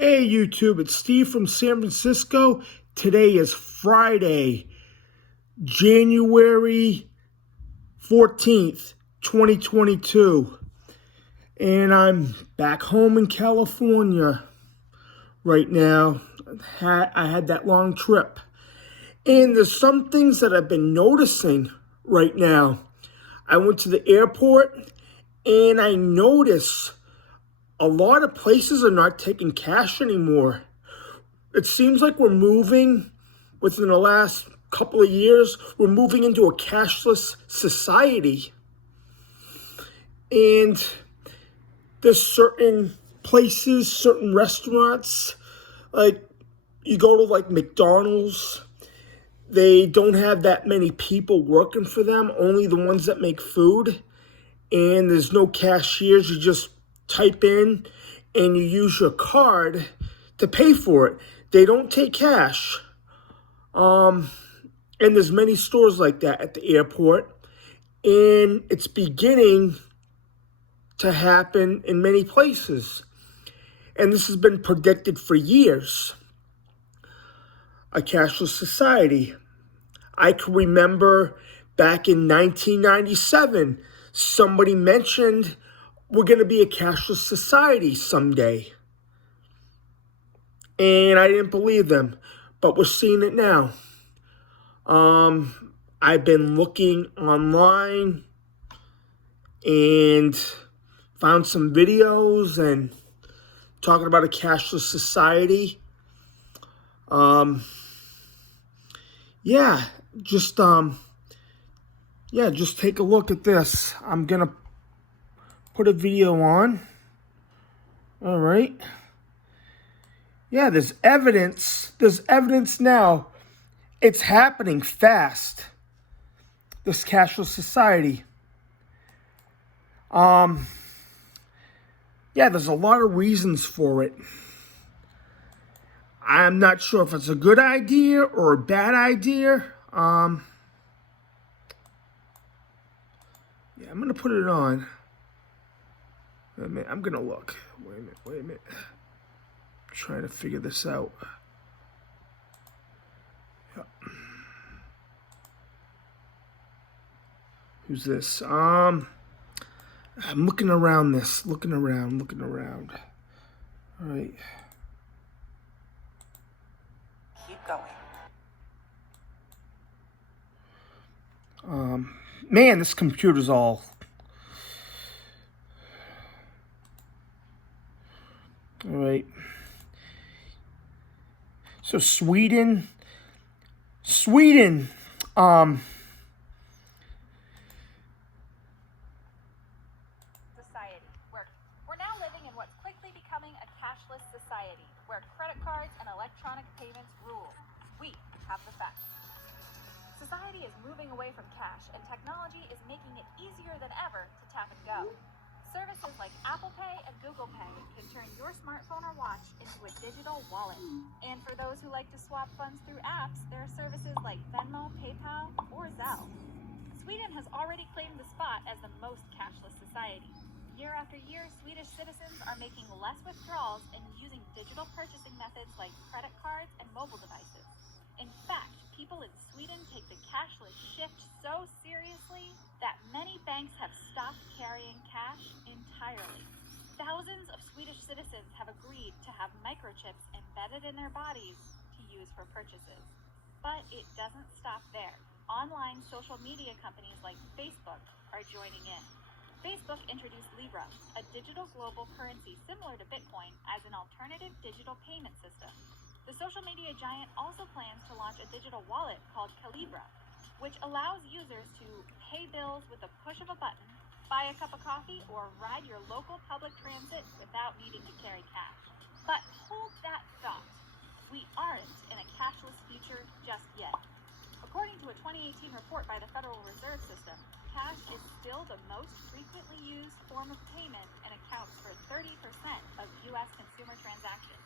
Hey YouTube, it's Steve from San Francisco. Today is Friday, January 14th, 2022. And I'm back home in California right now. I had that long trip. And there's some things that I've been noticing right now. I went to the airport and I noticed a lot of places are not taking cash anymore. It seems like we're moving, within the last couple of years, we're moving into a cashless society. And there's certain places, certain restaurants, like you go to like McDonald's, they don't have that many people working for them, only the ones that make food. And there's no cashiers, you just type in and you use your card to pay for it. They don't take cash. And there's many stores like that at the airport. And it's beginning to happen in many places. And this has been predicted for years. A cashless society. I can remember back in 1997, somebody mentioned we're going to be a cashless society someday. And I didn't believe them, but we're seeing it now. I've been looking online and found some videos and talking about a cashless society. Just take a look at this. I'm gonna put a video on. All right. Yeah, there's evidence. There's evidence now. It's happening fast. This cashless society. There's a lot of reasons for it. I'm not sure if it's a good idea or a bad idea. I'm gonna put it on. Wait a minute, I'm gonna look. Wait a minute. I'm trying to figure this out. Yep. Who's this? I'm looking around this. Looking around. All right. Keep going. Man, this computer's all... All right. So Sweden, Society. We're now living in what's quickly becoming a cashless society, where credit cards and electronic payments rule. We have the facts. Society is moving away from cash, and technology is making it easier than ever to tap and go. Services like Apple Pay and Google Pay can turn your smartphone or watch into a digital wallet. And for those who like to swap funds through apps, there are services like Venmo, PayPal, or Zelle. Sweden has already claimed the spot as the most cashless society. Year after year, Swedish citizens are making less withdrawals and using digital purchasing methods like credit cards and mobile devices. In fact, people in Sweden take the cashless shift so seriously that many banks have stopped carrying cash entirely. Thousands of Swedish citizens have agreed to have microchips embedded in their bodies to use for purchases. But it doesn't stop there. Online social media companies like Facebook are joining in. Facebook introduced Libra, a digital global currency similar to Bitcoin, as an alternative digital payment system. The social media giant also plans to launch a digital wallet called Calibra, which allows users to pay bills with the push of a button, buy a cup of coffee, or ride your local public transit without needing to carry cash. But hold that thought. We aren't in a cashless future just yet. According to a 2018 report by the Federal Reserve System, cash is still the most frequently used form of payment and accounts for 30% of U.S. consumer transactions.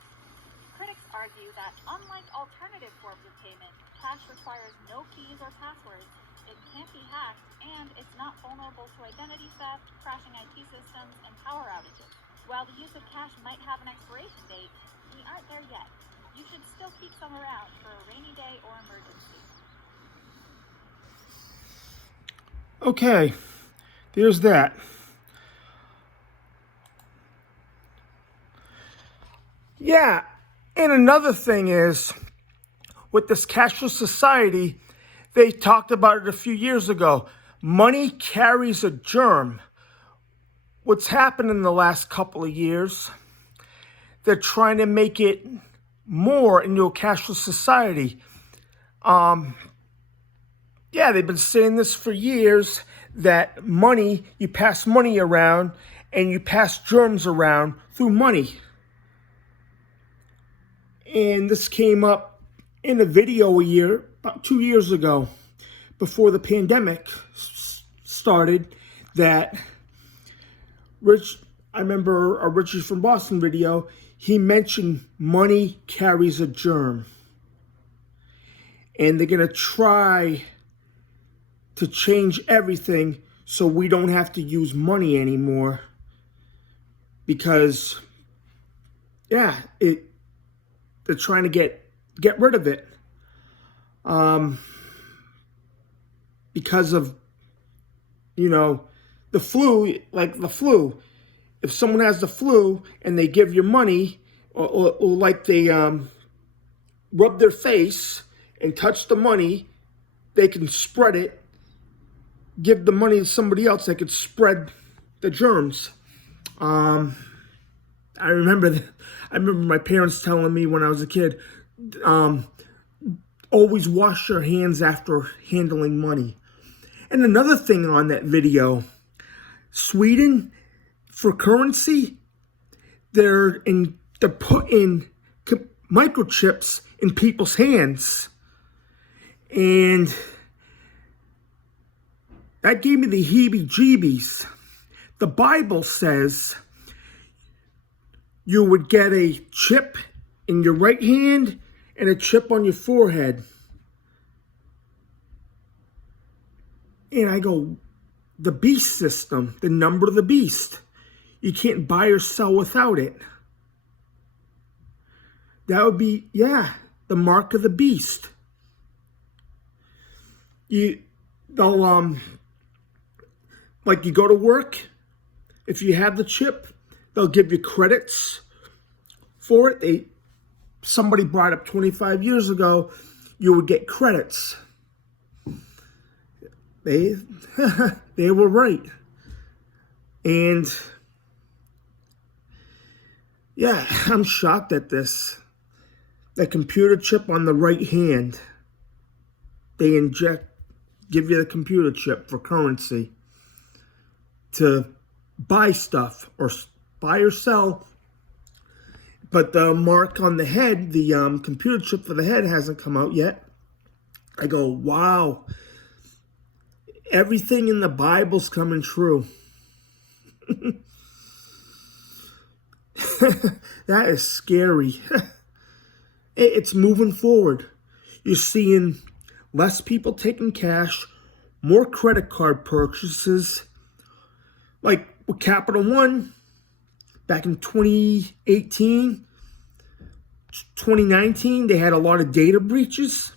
Critics argue that, unlike alternative forms of payment, cash requires no keys or passwords, it can't be hacked, and it's not vulnerable to identity theft, crashing IT systems, and power outages. While the use of cash might have an expiration date, We aren't there yet. You should still keep some around for a rainy day or emergency. Okay, there's that. Yeah, and another thing is, with this cashless society, they talked about it a few years ago. Money carries a germ. What's happened in the last couple of years, they're trying to make it more into a cashless society. Yeah, they've been saying this for years, that money, you pass money around and you pass germs around through money. And this came up in a video about 2 years ago, before the pandemic started, that I remember a Richie from Boston video, he mentioned money carries a germ. And they're going to try to change everything so we don't have to use money anymore. Because, yeah, they're trying to get rid of it. Because of, the flu, like the flu. If someone has the flu and they give you money, or like they rub their face and touch the money, they can spread it. Give the money to somebody else that could spread the germs. I remember my parents telling me when I was a kid, always wash your hands after handling money. And another thing on that video, Sweden, for currency, they're putting microchips in people's hands. And that gave me the heebie-jeebies. The Bible says you would get a chip in your right hand and a chip on your forehead. And I go, the beast system, the number of the beast. You can't buy or sell without it. That would be, the mark of the beast. They'll like you go to work, if you have the chip, they'll give you credits for it. Somebody brought up 25 years ago, you would get credits. They were right. And yeah, I'm shocked at this. The computer chip on the right hand, they give you the computer chip for currency to buy stuff or buy or sell. But the mark on the head, the computer chip for the head hasn't come out yet. I go, wow. Everything in the Bible's coming true. That is scary. It's moving forward. You're seeing less people taking cash, more credit card purchases. Like with Capital One, back in 2018, 2019, they had a lot of data breaches.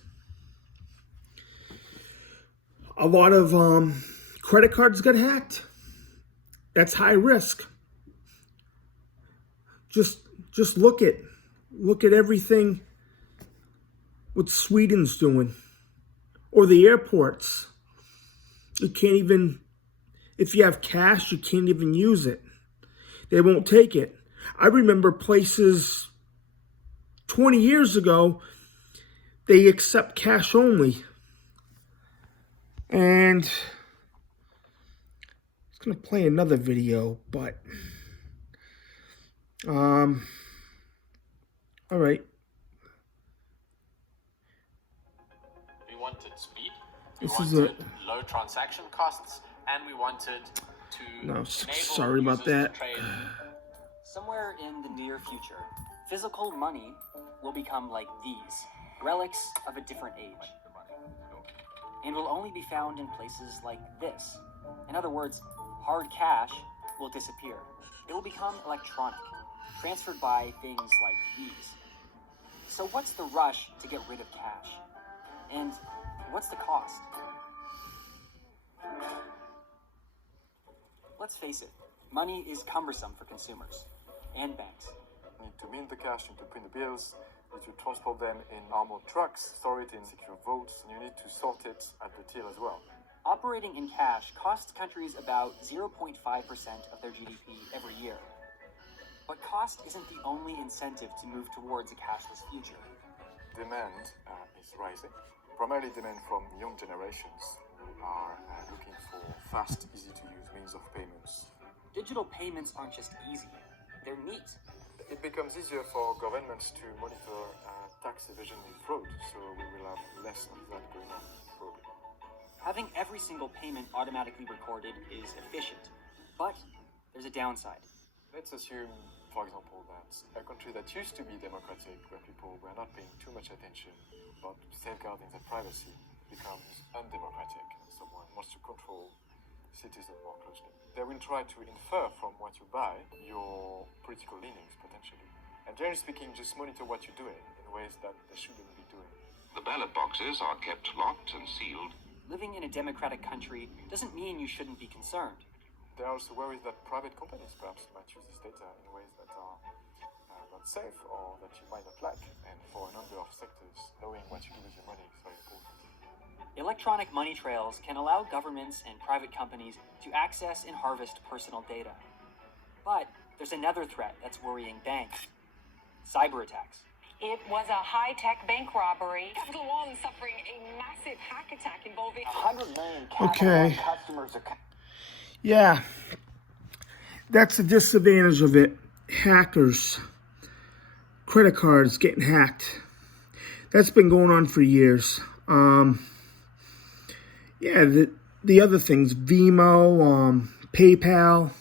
A lot of credit cards got hacked. That's high risk. Just look at everything what Sweden's doing, or the airports. You can't even, if you have cash, you can't even use it. They won't take it. I remember places 20 years ago, they accept cash only. And it's going to play another video, but all right. We wanted speed, we wanted low transaction costs, and we wanted to No, sorry about that. Somewhere in the near future, physical money will become like these, relics of a different age, and will only be found in places like this. In other words, hard cash will disappear. It will become electronic. transferred by things like these. So what's the rush to get rid of cash? And what's the cost? Let's face it, money is cumbersome for consumers and banks. You need to mint the cash, you need to print the bills, you need to transport them in armored trucks, store it in secure vaults, and you need to sort it at the till as well. Operating in cash costs countries about 0.5% of their GDP every year. But cost isn't the only incentive to move towards a cashless future. Demand is rising, primarily demand from young generations who are looking for fast, easy-to-use means of payments. Digital payments aren't just easy, they're neat. It becomes easier for governments to monitor tax evasion and fraud, so we will have less of that going on, probably. Having every single payment automatically recorded is efficient, but there's a downside. Let's assume, for example, that a country that used to be democratic, where people were not paying too much attention about safeguarding their privacy, becomes undemocratic, and someone wants to control citizens more closely. They will try to infer from what you buy your political leanings, potentially. And generally speaking, just monitor what you're doing in ways that they shouldn't be doing. The ballot boxes are kept locked and sealed. Living in a democratic country doesn't mean you shouldn't be concerned. There are also worries that private companies perhaps might use this data in ways that are not safe or that you might not like. And for a number of sectors, knowing what you do with your money is very important. Electronic money trails can allow governments and private companies to access and harvest personal data. But there's another threat that's worrying banks: cyber attacks. It was a high-tech bank robbery. Capital One suffering a massive hack attack involving 100 million Okay. customers are... Yeah, that's the disadvantage of it. Hackers, credit cards getting hacked. That's been going on for years. Yeah, the other things, Venmo, PayPal.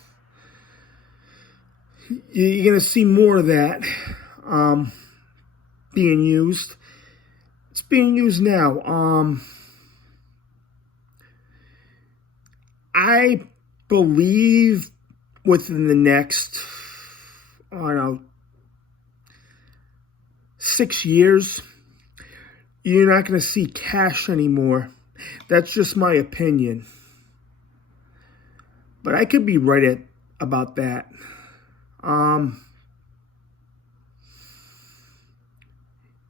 You're gonna see more of that being used. It's being used now. I believe within the next, I don't know, 6 years, you're not going to see cash anymore. That's just my opinion. But I could be right about that.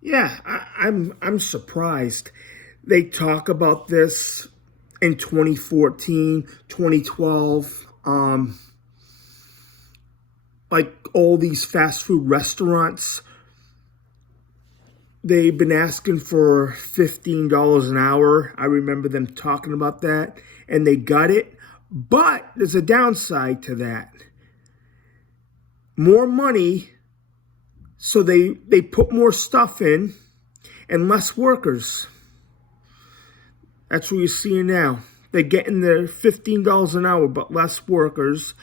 Yeah, I'm surprised. They talk about this in 2014, 2012, like all these fast food restaurants, they've been asking for $15 an hour. I remember them talking about that, and they got it. But there's a downside to that. More money, so they put more stuff in, and less workers. That's what you're seeing now. They're getting their $15 an hour, but less workers.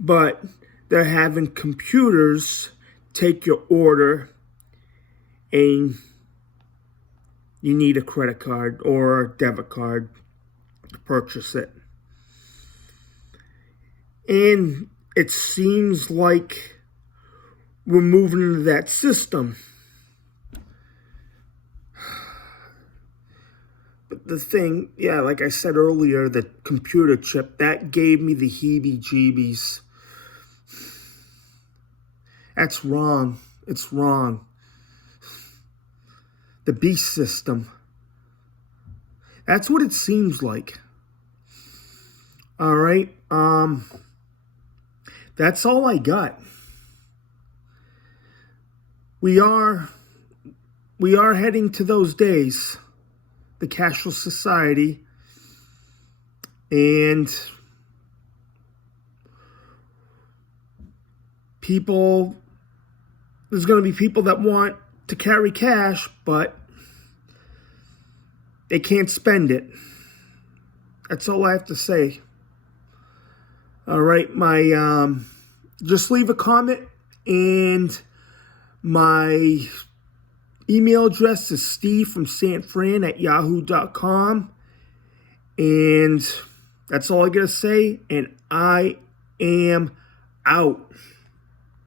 But they're having computers take your order, and you need a credit card or a debit card to purchase it. And it seems like we're moving into that system. But the thing, yeah, like I said earlier, the computer chip, that gave me the heebie-jeebies. That's wrong. It's wrong. The beast system. That's what it seems like. All right. That's all I got. We are heading to those days, the cashless society, and there's going to be people that want to carry cash, but they can't spend it. That's all I have to say. All right, just leave a comment, and my email address is steve@yahoo.com, and that's all I gotta say, and I am out.